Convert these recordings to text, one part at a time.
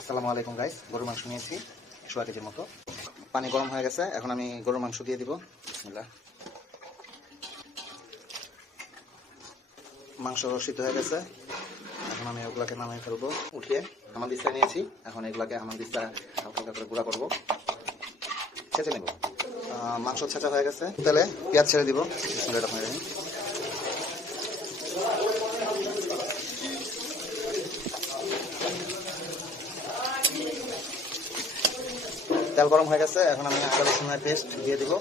আসসালামু আলাইকুম গাইস, গরুর মাংস নিয়েছি 1.5 কেজির মতো। পানি গরম হয়ে গেছে, এখন আমি গরুর মাংস দিয়ে দিব। বিসমিল্লাহ। মাংস সিদ্ধ হয়ে গেছে, এখন আমি ওগুলাকে নামিয়ে ফেলবো। উঠিয়ে হামানদিস্তা নিয়েছি, এখন এগুলাকে হামানদিস্তা হালকা হালকা করে গুঁড়া করবো, ছেঁচে নেব। মাংস ছেঁচা হয়ে গেছে, তেলে পেঁয়াজ ছেড়ে দিব। বিসমিল্লাহির রহমানির রহিম। তেল গরম হয়ে গেছে, এখন আমি আদা রসুনের পেস্ট দিয়ে দিব।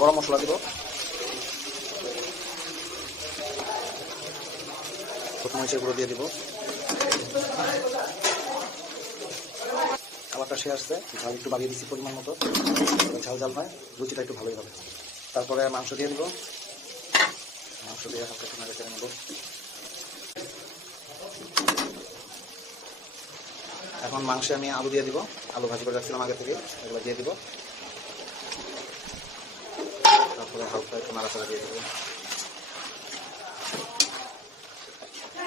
গরম মশলা দিব, মরিচের গুঁড়ো দিয়ে দিব। খাবারটা সে আসছে, ঝাল একটু বাড়িয়ে দিচ্ছি পরিমাণ মতো, ঝাল ঝাল হয়, রুচিটা একটু ভালোই হবে। তারপরে মাংস দিয়ে দিব, মাংস দিয়ে হালকা একটু নেড়ে চেড়ে নেব। এখন মাংসে আমি আলু দিয়ে দিব, আলু ভাজি করে রাখছিলাম আগে থেকে, এগুলো দিয়ে দিব। তারপরে হালকা একটু নাড়াচাড়া দিয়ে দিব।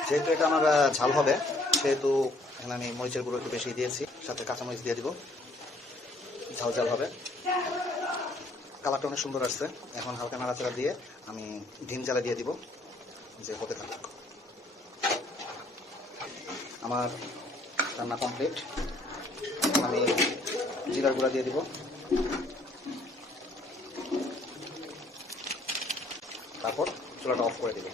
যেহেতু এটা আমার ঝাল হবে, সেহেতু এখানে আমি মরিচের গুঁড়ো একটু বেশি দিয়েছি, সাথে কাঁচামরিচ দিয়ে দিব, ঝাল ঝাল হবে। কালারটা অনেক সুন্দর আসছে। এখন হালকা নাড়াচাড়া দিয়ে আমি ধিম জ্বালা দিয়ে দিব, যে হতে থাকুক। আমার রান্না কমপ্লিট। আমি জিরার গুঁড়া দিয়ে দিব, তারপর চুলাটা অফ করে দিব।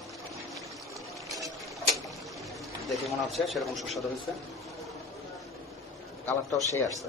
দেখে মনে হচ্ছে সেরকম সুস্বাদু হয়েছে, কালারটাও সেই আসছে।